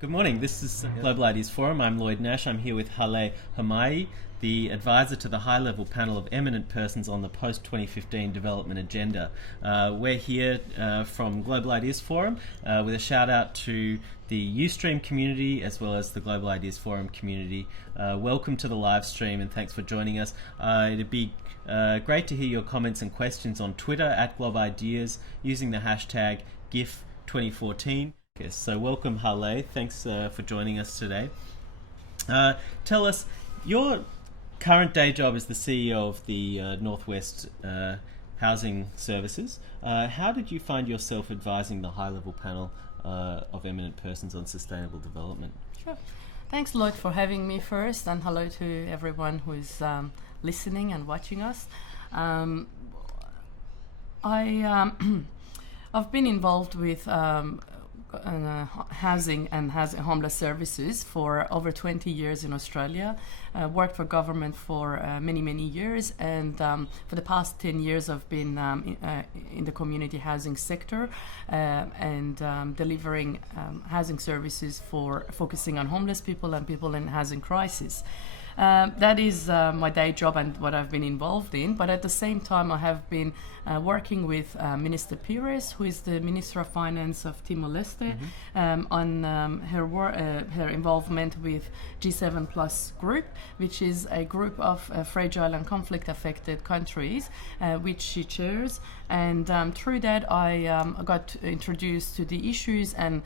Good morning. This is Global Ideas Forum. I'm Lloyd Nash. I'm here with Haleh Homaei, the advisor to the high-level panel of eminent persons on the post-2015 development agenda. We're here from Global Ideas Forum with a shout-out to the Ustream community as well as the Global Ideas Forum community. Welcome to the live stream and thanks for joining us. It'd be great to hear your comments and questions on Twitter at GlobIdeas using the hashtag GIF2014. Yes, so welcome Haleh, thanks for joining us today. Tell us, your current day job as the CEO of the Northwest Housing Services. How did you find yourself advising the high-level panel of eminent persons on sustainable development? Sure. Thanks Lloyd for having me first, and hello to everyone who is listening and watching us. I've been involved with housing and homeless services for over 20 years in Australia. Worked for government for many years, and for the past 10 years I've been in the community housing sector and delivering housing services for focusing on homeless people and people in housing crisis. That is my day job and what I've been involved in, but at the same time I have been working with Minister Pires, who is the Minister of Finance of Timor-Leste, on her involvement with G7 Plus Group, which is a group of fragile and conflict-affected countries, which she chairs. And through that I got introduced to the issues and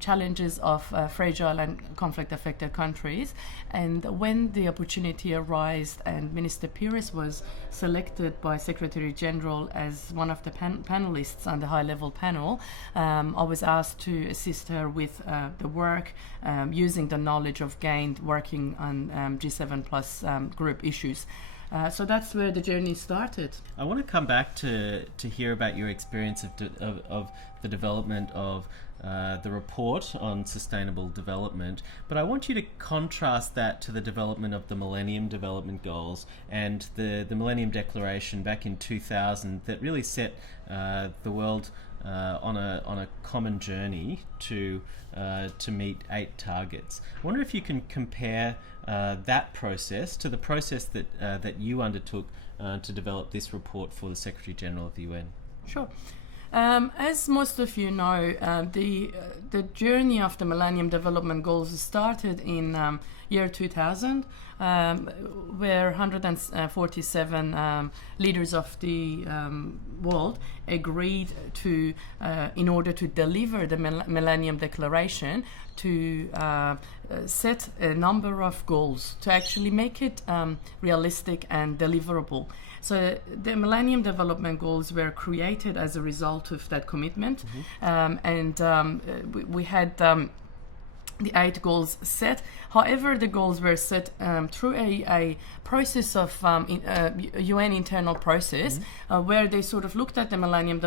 challenges of fragile and conflict-affected countries. And when the opportunity arose and Minister Pires was selected by Secretary General as one of the panelists on the high-level panel, I was asked to assist her with the work using the knowledge I've gained working on G7 Plus group issues. So that's where the journey started. I want to come back to hear about your experience of the development of the report on sustainable development, but I want you to contrast that to the development of the Millennium Development Goals and the Millennium Declaration back in 2000 that really set the world on a common journey to meet 8 targets. I wonder if you can compare that process to the process that you undertook to develop this report for the Secretary General of the UN. Sure. As most of you know, the journey of the Millennium Development Goals started in year 2000, where 147 leaders of the world agreed to, in order to deliver the Millennium Declaration, to set a number of goals to actually make it realistic and deliverable. So the Millennium Development Goals were created as a result of that commitment, and we had the 8 goals set. However, the goals were set through a process of UN internal process where they sort of looked at the Millennium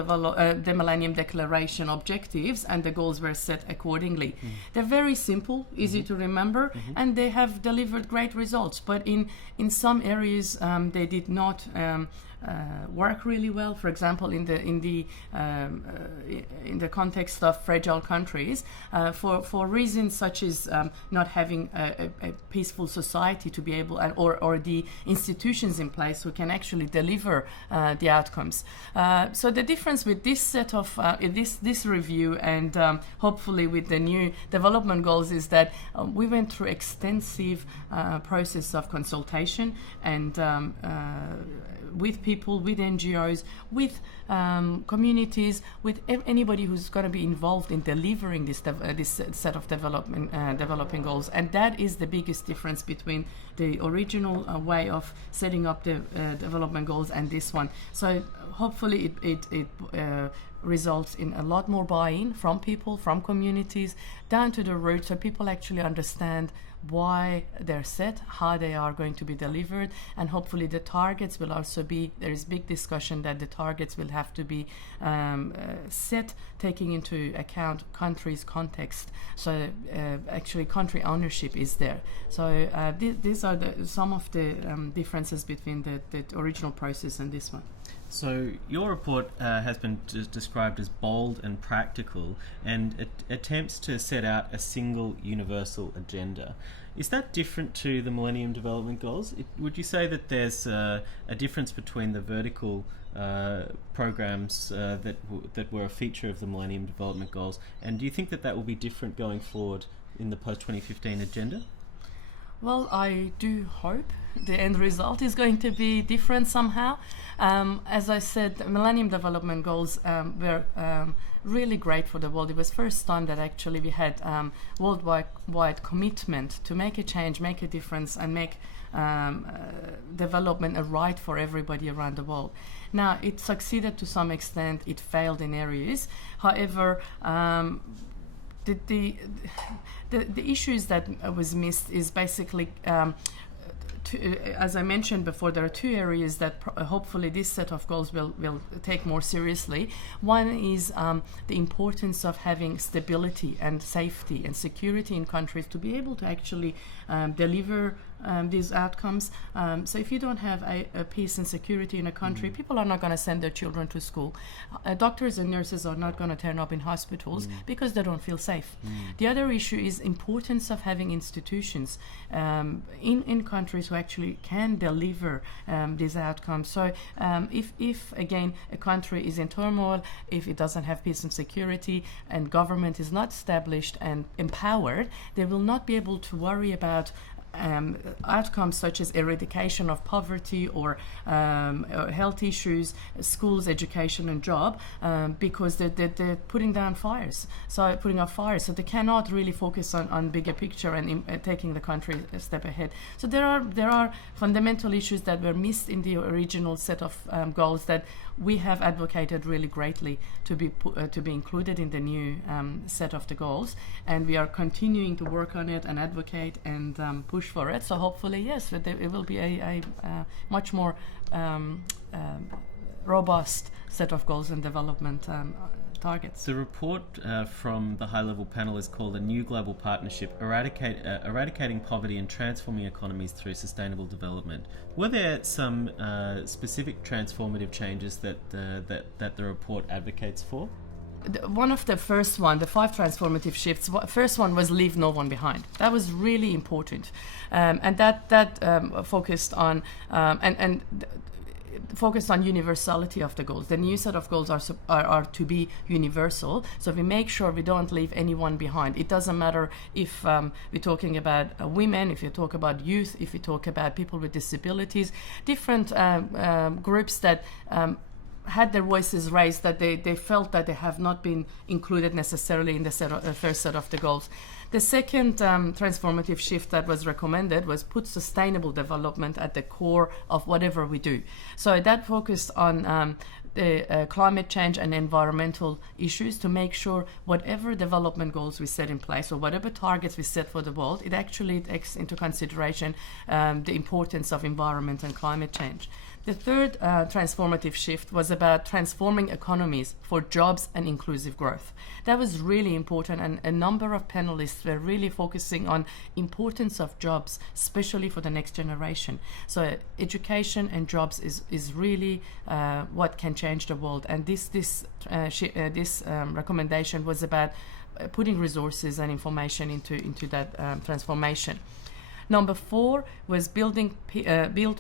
Declaration objectives, and the goals were set accordingly. They're very simple, easy to remember, and they have delivered great results. But in some areas, they did not work really well. For example, in the context of fragile countries, for reasons such as not having a peaceful society to be able, or the institutions in place who can actually deliver the outcomes. So the difference with this set of this review and hopefully with the new development goals is that we went through extensive process of consultation and with people, with NGOs, with communities, with anybody who's going to be involved in delivering this set of developing goals. And that is the biggest difference between the original way of setting up the development goals and this one. So hopefully it results in a lot more buy-in from people, from communities, down to the root, so people actually understand why they're set, how they are going to be delivered, and hopefully the targets will also be, there is big discussion that the targets will have to be set taking into account countries' context. So actually country ownership is there. So these are some of the differences between the original process and this one. So your report has been described as bold and practical, and it attempts to set out a single universal agenda. Is that different to the Millennium Development Goals? Would you say that there's a difference between the vertical programs that were a feature of the Millennium Development Goals, and do you think that that will be different going forward in the post-2015 agenda? Well, I do hope the end result is going to be different somehow. As I said, the Millennium Development Goals were really great for the world. It was the first time that actually we had worldwide commitment to make a change, make a difference, and make development a right for everybody around the world. Now, it succeeded to some extent. It failed in areas. However, the issues that was missed is basically, as I mentioned before, there are two areas that hopefully this set of goals will take more seriously. One is the importance of having stability and safety and security in countries to be able to actually deliver these outcomes. So if you don't have a peace and security in a country, people are not going to send their children to school. Doctors and nurses are not going to turn up in hospitals because they don't feel safe. The other issue is importance of having institutions in countries who actually can deliver these outcomes. So if again a country is in turmoil, if it doesn't have peace and security and government is not established and empowered, they will not be able to worry about outcomes such as eradication of poverty or health issues, schools, education and job, because they're putting out fires. So they cannot really focus on bigger picture and taking the country a step ahead. So there are fundamental issues that were missed in the original set of goals that we have advocated really greatly to be included in the new set of the goals, and we are continuing to work on it and advocate and push for it. So hopefully, yes, it will be a much more robust set of goals and development targets. The report from the high-level panel is called A New Global Partnership, Eradicating Poverty and Transforming Economies Through Sustainable Development. Were there some specific transformative changes that the report advocates for? One of the first one, the 5 transformative shifts, first one was leave no one behind. That was really important. And that focused on focused on universality of the goals. The new set of goals are to be universal, so we make sure we don't leave anyone behind. It doesn't matter if we're talking about women, if you talk about youth, if you talk about people with disabilities, different groups that had their voices raised, that they felt that they have not been included necessarily in the first set of the goals. The second transformative shift that was recommended was put sustainable development at the core of whatever we do. So that focused on the climate change and environmental issues to make sure whatever development goals we set in place or whatever targets we set for the world, it actually takes into consideration the importance of environment and climate change. The third transformative shift was about transforming economies for jobs and inclusive growth. That was really important, and a number of panelists were really focusing on importance of jobs, especially for the next generation. So education and jobs is really what can change the world. And this recommendation was about putting resources and information into that transformation. Number 4 was build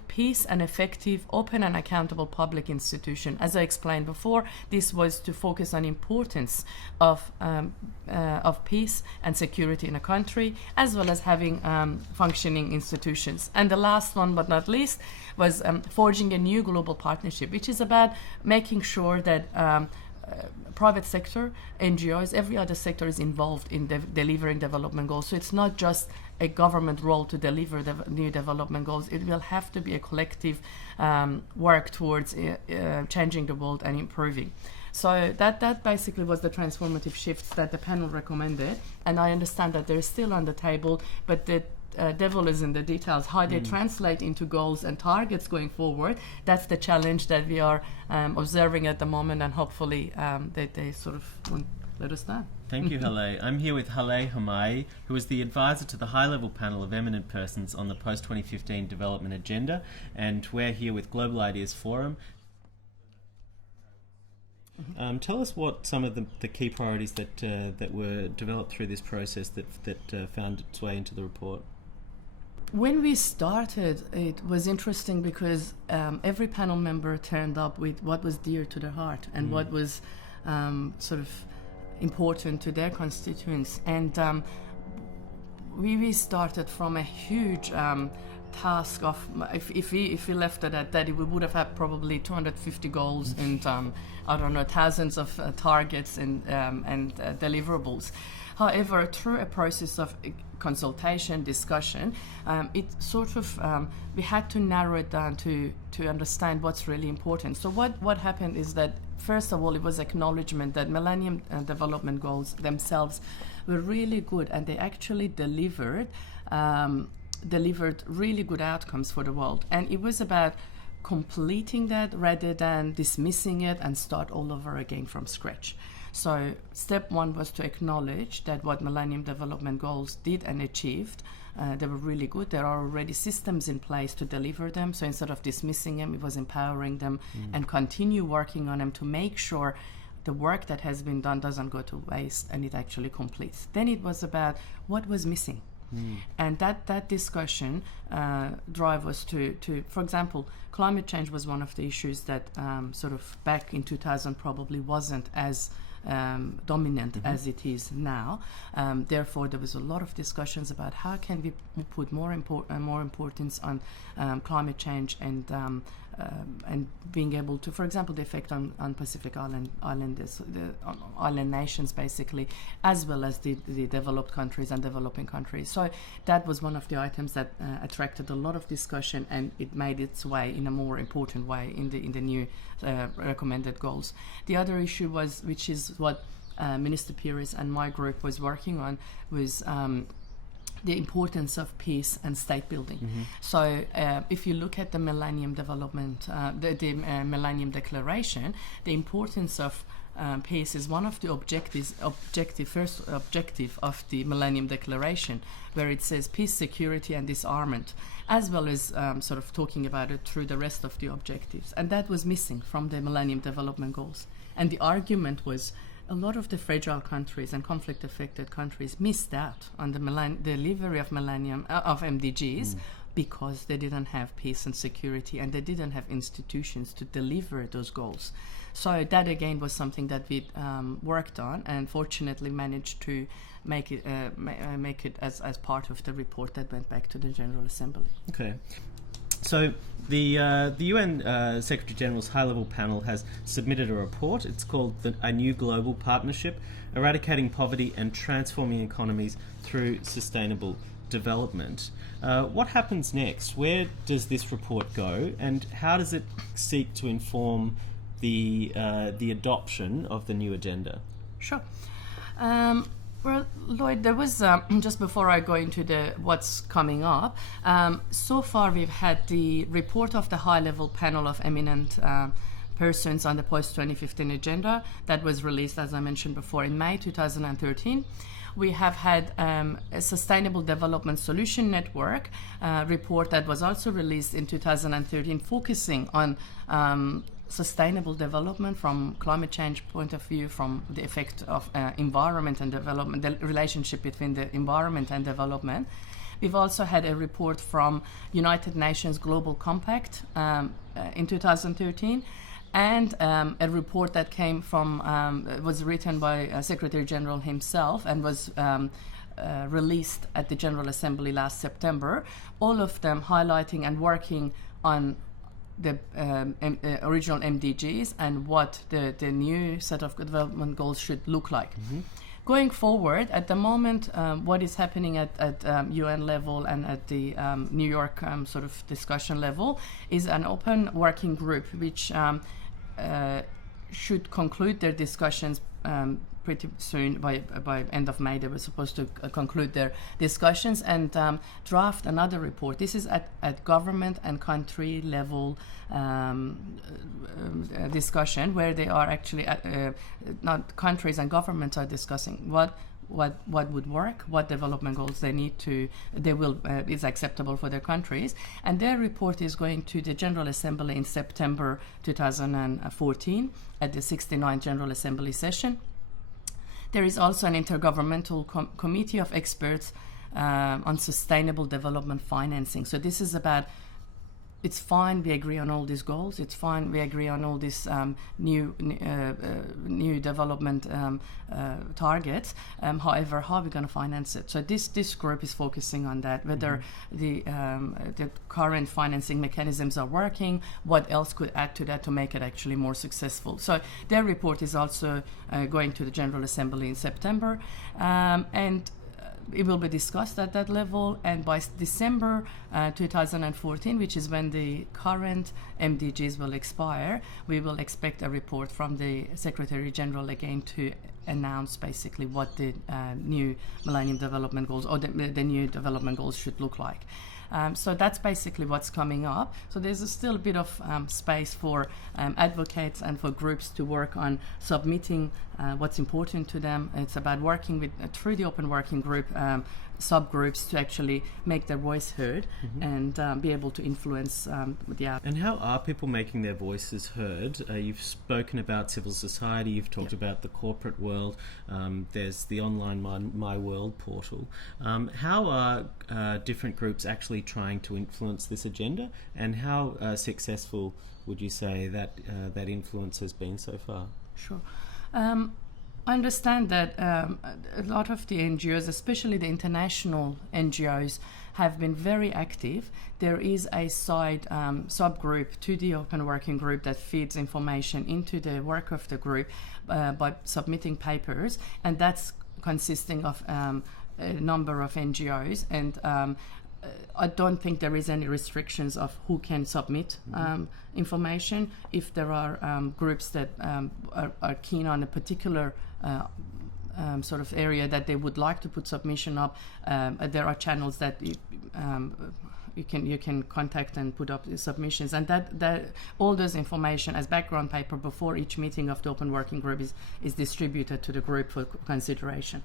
peace and effective, open and accountable public institution. As I explained before, this was to focus on importance of peace and security in a country, as well as having functioning institutions. And the last one, but not least, was forging a new global partnership, which is about making sure that private sector, NGOs, every other sector is involved in delivering development goals. So it's not just a government role to deliver the new development goals. It will have to be a collective work towards changing the world and improving. So that basically was the transformative shifts that the panel recommended. And I understand that they're still on the table, but the devil is in the details. How they translate into goals and targets going forward, that's the challenge that we are observing at the moment, and hopefully they sort of won't let us down. Thank you, Haleh. I'm here with Haleh Homaei, who is the advisor to the high-level panel of eminent persons on the post-2015 development agenda, and we're here with Global Ideas Forum. Tell us what some of the key priorities that were developed through this process that found its way into the report. When we started, it was interesting because every panel member turned up with what was dear to their heart and what was sort of important to their constituents. And we started from a huge task of, if we left it at that, we would have had probably 250 goals and I don't know, thousands of targets and deliverables. However, through a process of consultation, discussion, it sort of we had to narrow it down to understand what's really important. So what happened is that, first of all, it was acknowledgement that Millennium Development Goals themselves were really good, and they actually delivered really good outcomes for the world. And it was about completing that rather than dismissing it and start all over again from scratch. So step one was to acknowledge that what Millennium Development Goals did and achieved, they were really good. There are already systems in place to deliver them. So instead of dismissing them, it was empowering them and continue working on them to make sure the work that has been done doesn't go to waste and it actually completes. Then it was about what was missing. And that discussion drive was to, for example, climate change was one of the issues that sort of back in 2000 probably wasn't as dominant as it is now. Therefore, there was a lot of discussions about how can we put more importance on climate change and being able to, for example, the effect on Pacific Islanders, the island nations basically, as well as the developed countries and developing countries. So that was one of the items that attracted a lot of discussion, and it made its way in a more important way in the new recommended goals. The other issue was, which is what Minister Pires and my group was working on, was the importance of peace and state building. So if you look at the Millennium Development, the Millennium Declaration, the importance of peace is one of the first objective of the Millennium Declaration, where it says peace, security and disarmament, as well as sort of talking about it through the rest of the objectives. And that was missing from the Millennium Development Goals. And the argument was a lot of the fragile countries and conflict-affected countries missed out on the delivery of MDGs because they didn't have peace and security, and they didn't have institutions to deliver those goals. So that again was something that we worked on, and fortunately managed to make it as part of the report that went back to the General Assembly. Okay. So the UN Secretary General's high-level panel has submitted a report. It's called A New Global Partnership, Eradicating Poverty and Transforming Economies Through Sustainable Development. What happens next? Where does this report go, and how does it seek to inform the adoption of the new agenda? Sure. Well, Lloyd, there was, just before I go into what's coming up, so far we've had the report of the high-level panel of eminent persons on the post-2015 agenda that was released, as I mentioned before, in May 2013. We have had a Sustainable Development Solution Network report that was also released in 2013, focusing on sustainable development from climate change point of view, from the effect of environment and development, the relationship between the environment and development. We've also had a report from United Nations Global Compact in 2013, and a report that came from, was written by Secretary General himself and was released at the General Assembly last September, all of them highlighting and working on the original MDGs and what the new set of development goals should look like. Going forward, at the moment, what is happening at UN level and at the New York sort of discussion level is an open working group which should conclude their discussions pretty soon. By end of May, they were supposed to conclude their discussions and draft another report. This is at government and country level discussion, where they are actually not countries and governments are discussing what what would work, what development goals is acceptable for their countries, and their report is going to the General Assembly in September 2014 at the 69th General Assembly session. There is also an intergovernmental committee of experts on sustainable development financing. So this is about, it's fine we agree on all these goals, it's fine we agree on all these new development targets, however, how are we going to finance it? So this group is focusing on that, whether the current financing mechanisms are working, what else could add to that to make it actually more successful. So their report is also going to the General Assembly in September, and it will be discussed at that level, and by December 2014, which is when the current MDGs will expire, we will expect a report from the Secretary General again to announce basically what the new Millennium Development Goals or the new development goals should look like. So that's basically what's coming up. So there's still a bit of space for advocates and for groups to work on submitting what's important to them. It's about working with through the open working group subgroups to actually make their voice heard and be able to influence the outcome. And how are people making their voices heard? You've spoken about civil society, you've talked about the corporate world, there's the online My World portal. How are different groups actually trying to influence this agenda, and how successful would you say that influence has been so far? Sure. I understand that a lot of the NGOs, especially the international NGOs, have been very active. There is a side subgroup to the Open Working Group that feeds information into the work of the group by submitting papers, and that's consisting of a number of NGOs, and I don't think there is any restrictions of who can submit information. If there are groups that are keen on a particular sort of area that they would like to put submission up, there are channels that you can contact and put up submissions, and that all those information as background paper before each meeting of the Open Working Group is distributed to the group for consideration.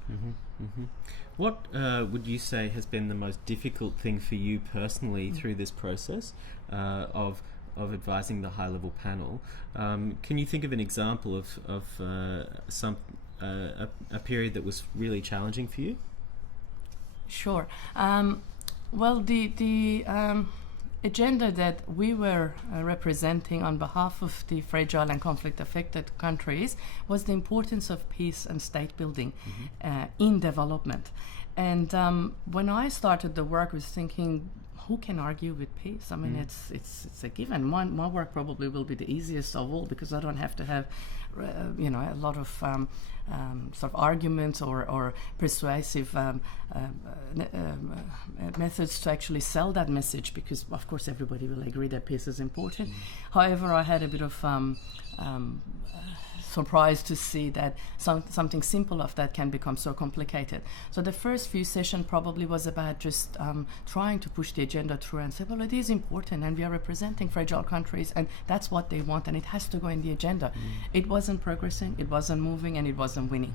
What would you say has been the most difficult thing for you personally through this process of advising the high-level panel? Can you think of an example of a period that was really challenging for you? Sure. Well, the agenda that we were representing on behalf of the fragile and conflict-affected countries was the importance of peace and state building in development. And when I started the work, I was thinking, who can argue with peace? I mean, it's a given. My work probably will be the easiest of all because I don't have to have, a lot of sort of arguments or persuasive methods to actually sell that message, because of course everybody will agree that peace is important. However, I had a bit of surprised to see that something simple of that can become so complicated. So the first few sessions probably was about just trying to push the agenda through and say, well, it is important and we are representing fragile countries and that's what they want and it has to go in the agenda. It wasn't progressing, it wasn't moving, and it wasn't winning.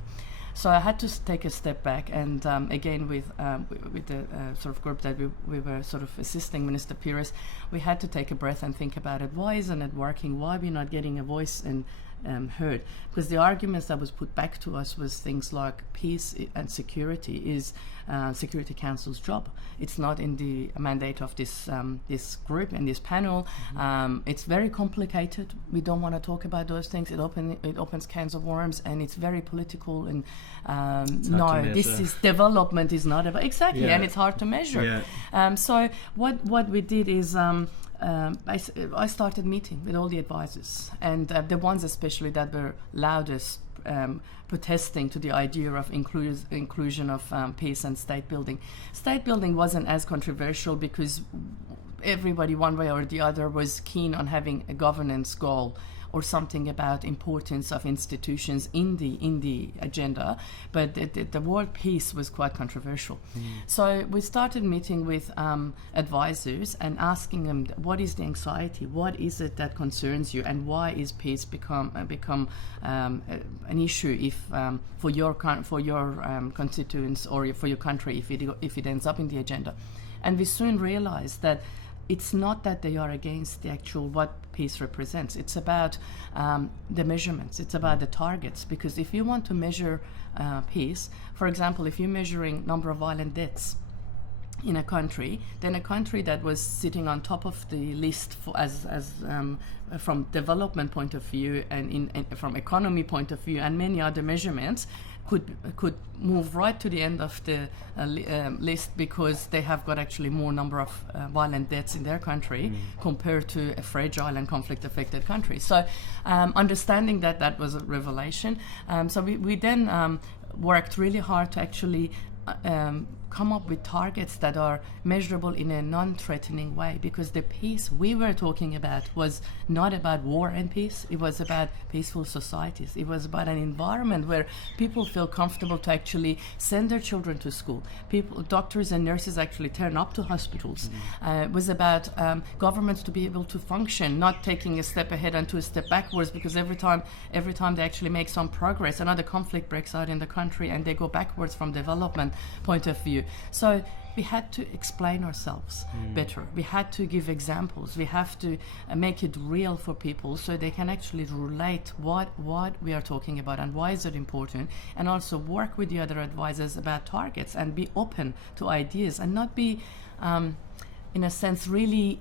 So I had to take a step back, and again with the sort of group that we were sort of assisting Minister Pires, we had to take a breath and think about it. Why isn't it working? Why are we not getting a voice and heard? Because the arguments that was put back to us was things like peace and security is Security Council's job. It's not in the mandate of this group and this panel. It's very complicated. We don't want to talk about those things. It opens cans of worms, and it's very political. And this is development is not about exactly, and it's hard to measure. So what we did is. I started meeting with all the advisors, and the ones especially that were loudest protesting to the idea of inclusion of peace and state building. State building wasn't as controversial because everybody, one way or the other, was keen on having a governance goal or something about importance of institutions in the agenda, but the word peace was quite controversial. So we started meeting with advisors and asking them, what is the anxiety, what is it that concerns you, and why is peace become an issue if for your constituents or for your country if it ends up in the agenda. And we soon realized that it's not that they are against the actual what peace represents. It's about the measurements. It's about the targets. Because if you want to measure peace, for example, if you're measuring number of violent deaths in a country, then a country that was sitting on top of the list from development point of view and from economy point of view and many other measurements could move right to the end of the list because they have got actually more number of violent deaths in their country compared to a fragile and conflict-affected country. So understanding that was a revelation. So we then worked really hard to actually come up with targets that are measurable in a non-threatening way, because the peace we were talking about was not about war and peace. It was about peaceful societies. It was about an environment where people feel comfortable to actually send their children to school. Doctors and nurses actually turn up to hospitals. It was about governments to be able to function, not taking a step ahead and 2 steps backwards, because every time they actually make some progress, another conflict breaks out in the country and they go backwards from development point of view. So we had to explain ourselves better. We had to give examples. We have to make it real for people so they can actually relate what we are talking about and why is it important, and also work with the other advisors about targets and be open to ideas and not be, in a sense, really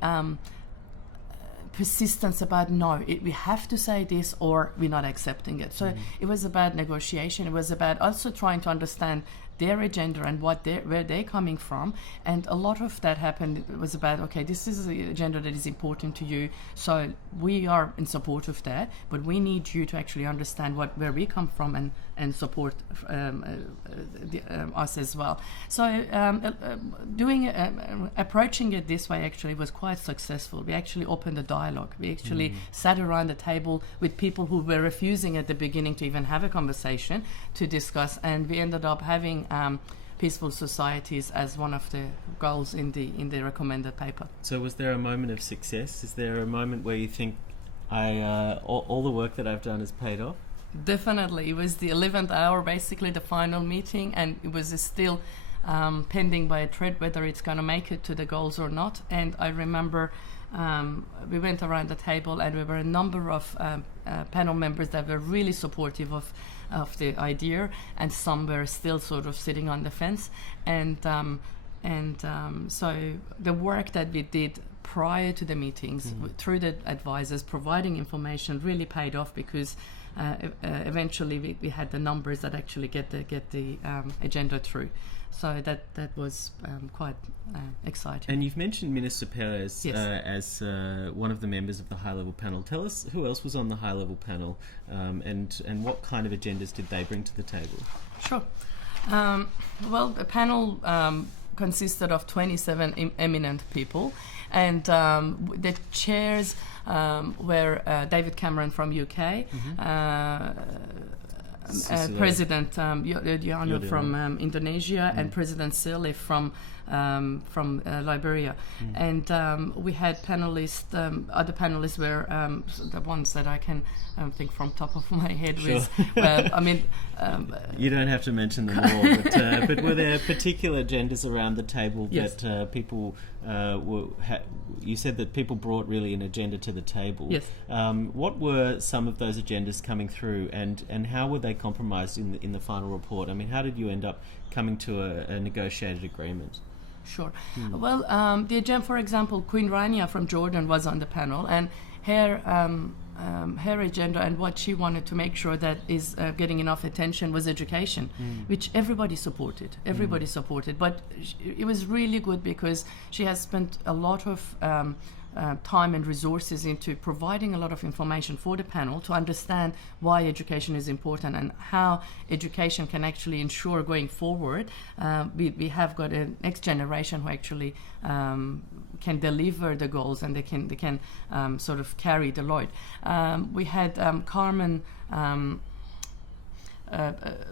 persistence about we have to say this or we're not accepting it. So it was about negotiation. It was about also trying to understand their agenda and where they're coming from, and a lot of that happened. It was about, okay, this is the agenda that is important to you, so we are in support of that, but we need you to actually understand where we come from and support us as well. So approaching it this way actually was quite successful. We actually opened a dialogue. We actually sat around the table with people who were refusing at the beginning to even have a conversation to discuss, and we ended up having peaceful societies as one of the goals in the recommended paper. So was there a moment of success? Is there a moment where you think all the work that I've done has paid off? Definitely. It was the 11th hour, basically the final meeting, and it was still pending by a thread whether it's going to make it to the goals or not. And I remember we went around the table and there were a number of panel members that were really supportive of the idea, and some were still sort of sitting on the fence. And so the work that we did prior to the meetings through the advisors providing information really paid off, because eventually we had the numbers that actually get the agenda through. So that was quite exciting. And you've mentioned Minister Perez Yes. As one of the members of the high-level panel. Tell us who else was on the high-level panel, and what kind of agendas did they bring to the table? Sure. Well, the panel consisted of 27 eminent people, and the chairs were David Cameron from UK, President Yudhoyono from Indonesia, and President Saleh from Liberia. And we had panelists, other panelists were the ones that I can think from top of my head. Sure. You don't have to mention them all, but were there particular agendas around the table Yes. that people you said that people brought really an agenda to the table. Yes. What were some of those agendas coming through, and how were they compromised in the final report? I mean, how did you end up coming to a negotiated agreement? Sure. Well, the agenda, for example, Queen Rania from Jordan was on the panel, and her agenda and what she wanted to make sure that is getting enough attention was education, which everybody supported. But it was really good because she has spent a lot of time and resources into providing a lot of information for the panel to understand why education is important and how education can actually ensure going forward we have got a next generation who actually can deliver the goals, and they can sort of carry the load. We had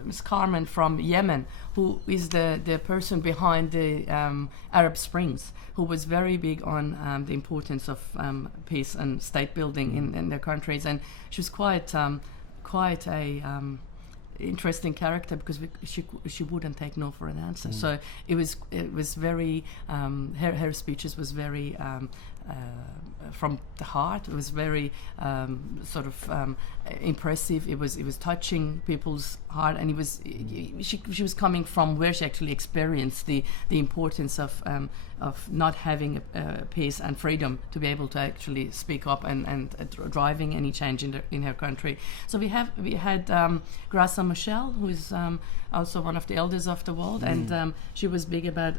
Ms. Carmen from Yemen, who is the person behind the Arab Springs, who was very big on the importance of peace and state building in their countries, and she was quite a interesting character because she wouldn't take no for an answer. So it was very her speeches was very from the heart. It was very impressive. It was touching people's heart, and she was coming from where she actually experienced the importance of not having peace and freedom to be able to actually speak up and driving any change in her country. So we had Graça Michel, who is also one of the elders of the world, and she was big about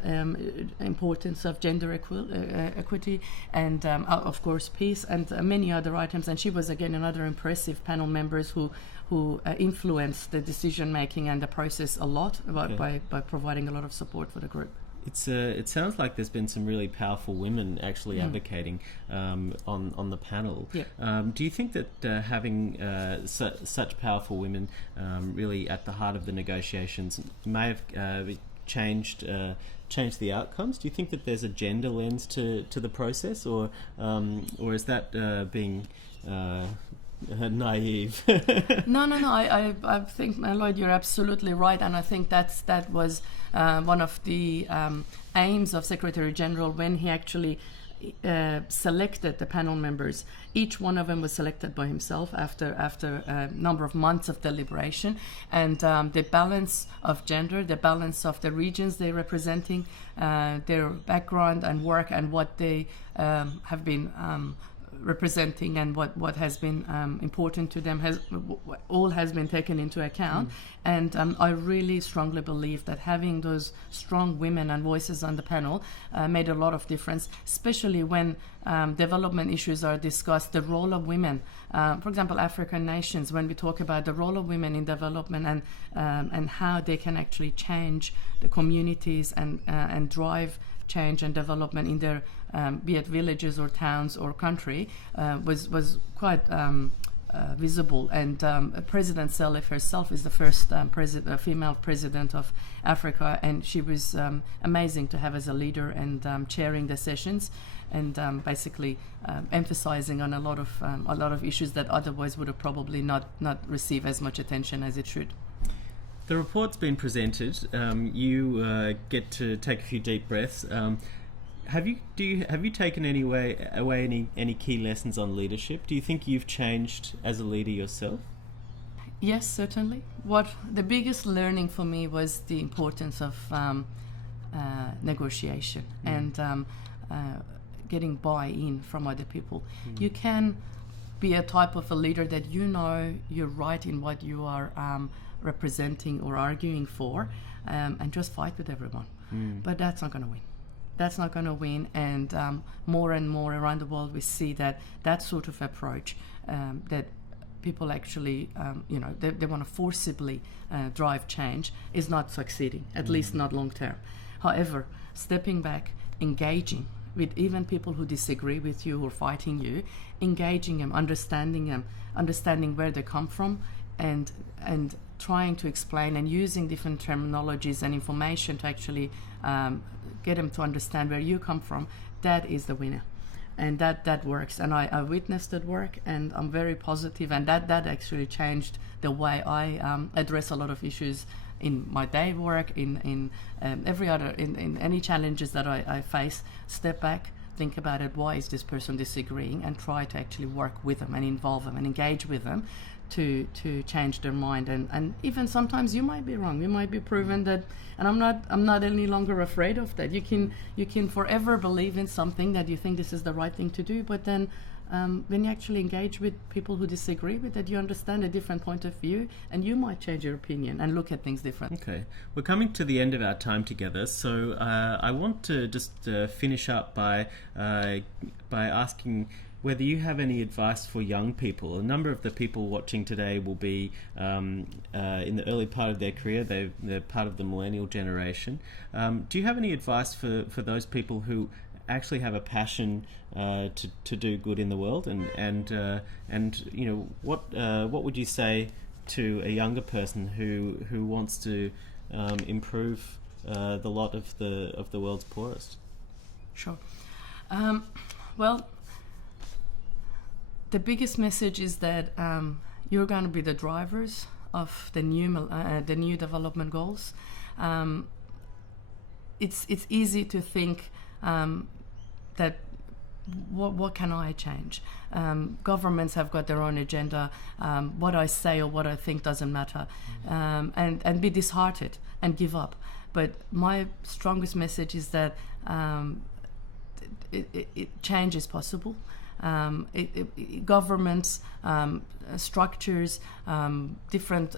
importance of gender equity and of course peace and many other items. And she was again another impressive panel members who influenced the decision making and the process a lot by providing a lot of support for the group. It sounds like there's been some really powerful women actually advocating on the panel. Yeah. Do you think that having such powerful women really at the heart of the negotiations may have changed the outcomes? Do you think that there's a gender lens to the process, or is that being naive? No. I think, Lloyd, you're absolutely right, and I think that was one of the aims of Secretary General when he actually selected the panel members. Each one of them was selected by himself after a number of months of deliberation, and the balance of gender, the balance of the regions they're representing, their background and work, and what they have been representing, and what has been important to them all has been taken into account. And I really strongly believe that having those strong women and voices on the panel made a lot of difference, especially when development issues are discussed. The role of women, for example, African nations, when we talk about the role of women in development and how they can actually change the communities and drive change and development in their be it villages or towns or country, was quite visible. And President Saleh herself is the first female president of Africa, and she was amazing to have as a leader and chairing the sessions and basically emphasizing on a lot of issues that otherwise would have probably not received as much attention as it should. The report's been presented. You get to take a few deep breaths. Have you taken away any key lessons on leadership? Do you think you've changed as a leader yourself? Yes, certainly. What the biggest learning for me was the importance of negotiation and getting buy-in from other people. You can be a type of a leader that you know you're right in what you are representing or arguing for, and just fight with everyone. But that's not going to win. That's not going to win, and more and more around the world we see that sort of approach, that people actually, they want to forcibly drive change, is not succeeding, at least not long term. However, stepping back, engaging with even people who disagree with you or fighting you, engaging them, understanding where they come from, and trying to explain and using different terminologies and information to actually get them to understand where you come from, that is the winner. And that works. And I witnessed it work, and I'm very positive, and that actually changed the way I address a lot of issues in my day work, in any challenges that I face. Step back, think about it, why is this person disagreeing, and try to actually work with them and involve them and engage with them to change their mind. And even sometimes you might be wrong, you might be proven that, and I'm not any longer afraid of that. You can forever believe in something that you think this is the right thing to do, but then when you actually engage with people who disagree with it, you understand a different point of view, and you might change your opinion and look at things differently. Okay, we're coming to the end of our time together, so I want to just finish up by asking whether you have any advice for young people. A number of the people watching today will be in the early part of their career. They're part of the millennial generation. Do you have any advice for those people who actually have a passion to do good in the world, and you know, what would you say to a younger person who wants to improve the lot of the world's poorest? Sure. Well, the biggest message is that you're going to be the drivers of the new development goals. It's easy to think that what can I change? Governments have got their own agenda. What I say or what I think doesn't matter, and be disheartened and give up. But my strongest message is that change is possible. Governments, structures, different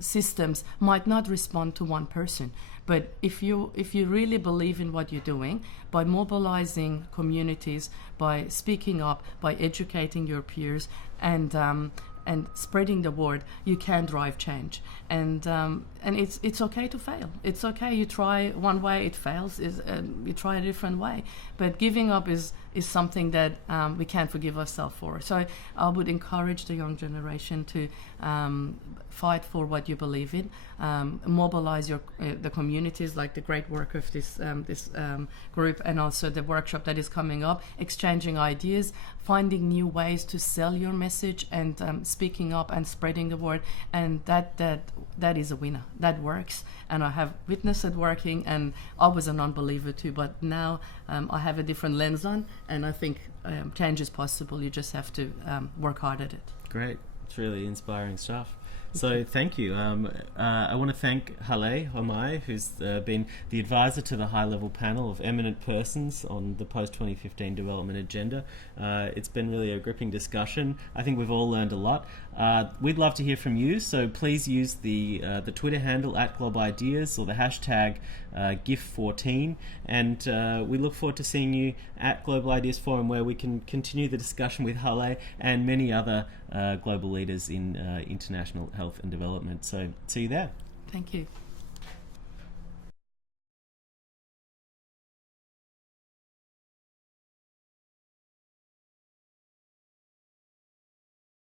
systems might not respond to one person, but if you really believe in what you're doing, by mobilizing communities, by speaking up, by educating your peers, and spreading the word, you can drive change. And it's okay to fail. It's okay. You try one way, it fails. You try a different way. But giving up is something that we can't forgive ourselves for. So I would encourage the young generation to fight for what you believe in, mobilize the communities, like the great work of this group, and also the workshop that is coming up, exchanging ideas, finding new ways to sell your message, and speaking up and spreading the word. And that is a winner. That works, and I have witnessed it working. And I was a non-believer too, but now I have a different lens on, and I think change is possible. You just have to work hard at it. Great. It's really inspiring stuff. So thank you. I want to thank Haleh Homaei, who's been the advisor to the high-level panel of eminent persons on the post-2015 development agenda. It's been really a gripping discussion. I think we've all learned a lot. We'd love to hear from you, so please use the Twitter handle @GlobIdeas or the hashtag GIF14, and we look forward to seeing you at Global Ideas Forum, where we can continue the discussion with Haleh and many other global leaders in international health and development. So see you there. Thank you.